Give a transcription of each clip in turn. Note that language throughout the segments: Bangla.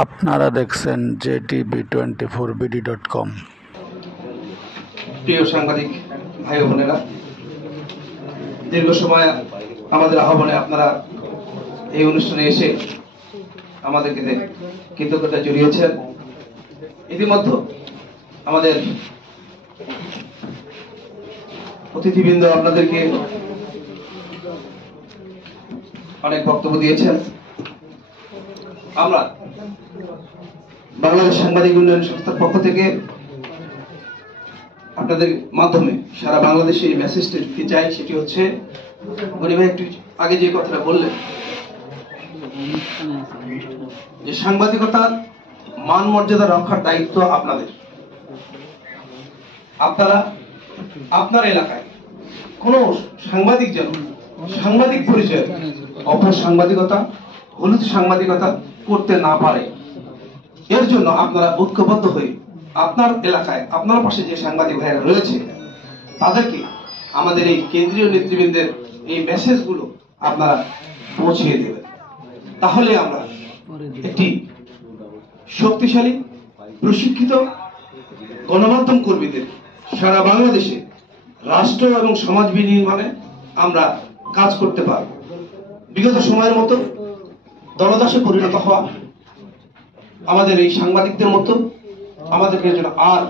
আপনারা দেখছেন jtv24bd.com। প্রিয় সাংবাদিক ভাই ও বোনেরা, দীর্ঘ সময় আমাদের আহ্বানে আপনারা এই অনুষ্ঠানে এসে আমাদেরকে কৃতজ্ঞতা জড়িয়েছেন। ইতিমধ্যে আমাদের অতিথিবৃন্দ আপনাদেরকে অনেক বক্তব্য দিয়েছেন। আমরা বাংলাদেশ সাংবাদিক উন্নয়ন সংস্থার পক্ষ থেকে আপনাদের মাধ্যমে সারা বাংলাদেশে এই মেসেজটা দিতে চাই। সেটি হচ্ছে, গনি ভাই একটু আগে যে কথাটা বললেন যে সাংবাদিকতার মান মর্যাদা রক্ষার দায়িত্ব আপনাদের। আপনারা আপনার এলাকায় কোন সাংবাদিক যেন সাংবাদিক পরিচয় অপর সাংবাদিকতা, হলুদ সাংবাদিকতা করতে না পারে, এর জন্য আপনারা ঐক্যবদ্ধ হয়ে আপনার এলাকায় আপনার পাশে যে সাংবাদিক ভাইরা রয়েছে তাদেরকে আমাদের এই কেন্দ্রীয় নেতৃবৃন্দের এই মেসেজগুলো আপনারা পৌঁছিয়ে দেবেন। তাহলে আমরা একটি শক্তিশালী প্রশিক্ষিত গণমাধ্যম কর্মীদের সারা বাংলাদেশে রাষ্ট্র এবং সমাজ বিনির্মাণে আমরা কাজ করতে পারব। বিগত সময়ের মতো দলদাসে পরিণত হওয়া আমাদের এই সাংবাদিকদের মতো আমাদেরকে যেন আর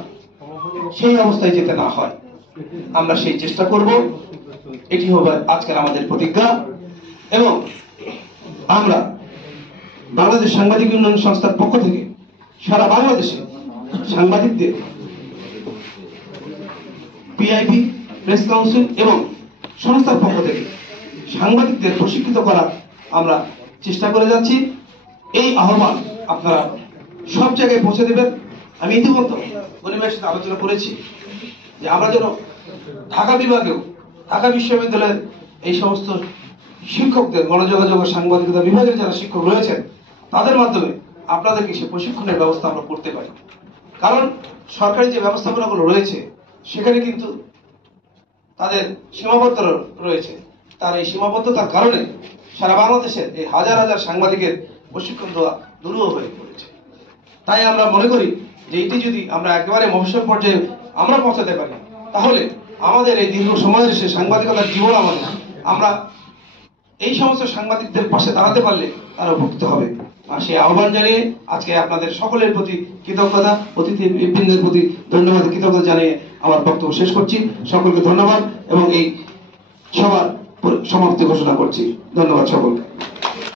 সেই অবস্থায় যেতে না হয়, আমরা সেই চেষ্টা করব। এটি হবে আজকের আমাদের প্রতিজ্ঞা। এবং আমরা বাংলাদেশ সাংবাদিক উন্নয়ন সংস্থার পক্ষ থেকে সারা বাংলাদেশে সাংবাদিকদের পিআইবি, প্রেস কাউন্সিল এবং সংস্থার পক্ষ থেকে সাংবাদিকদের প্রশিক্ষিত করার আমরা চেষ্টা করে যাচ্ছি। এই আহ্বান আপনারা সব জায়গায় পৌঁছে দেবেন। আমি ইতিমধ্যে গনিমের সাথে আলোচনা করেছি যে আমরা যেন ঢাকা বিভাগেও, ঢাকা বিশ্ববিদ্যালয়ের এই সমস্ত শিক্ষকদের, গণযোগাযোগ ও সাংবাদিকতা বিভাগের যারা শিক্ষক রয়েছেন তাদের মাধ্যমে আপনাদেরকে সে প্রশিক্ষণের ব্যবস্থা আমরা করতে পারি। কারণ সরকারি যে ব্যবস্থাপনাগুলো রয়েছে সেখানে কিন্তু তাদের সীমাবদ্ধতা রয়েছে। তার এই সীমাবদ্ধতার কারণে সারা বাংলাদেশের এই হাজার হাজার সাংবাদিকের প্রশিক্ষণ দেওয়া দুরূহ হয়ে পড়েছে। তাই আমরা মনে করি যে এটি যদি আমরা একেবারে মফস্বল পর্যায়ে আমরা পৌঁছাতে পারি, তাহলে আমাদের এই দীর্ঘ সময়ের সে সাংবাদিকতার জীবন আমরা এই সমস্ত সাংবাদিকদের পাশে দাঁড়াতে পারলে তারা উপকৃত হবে। আর সেই আহ্বান জানিয়ে আজকে আপনাদের সকলের প্রতি কৃতজ্ঞতা, অতিথিবৃন্দের প্রতি ধন্যবাদ, কৃতজ্ঞতা জানিয়ে আমার বক্তব্য শেষ করছি। সকলকে ধন্যবাদ এবং এই সবার সমাপ্তি ঘোষণা করছি। ধন্যবাদ সকলকে।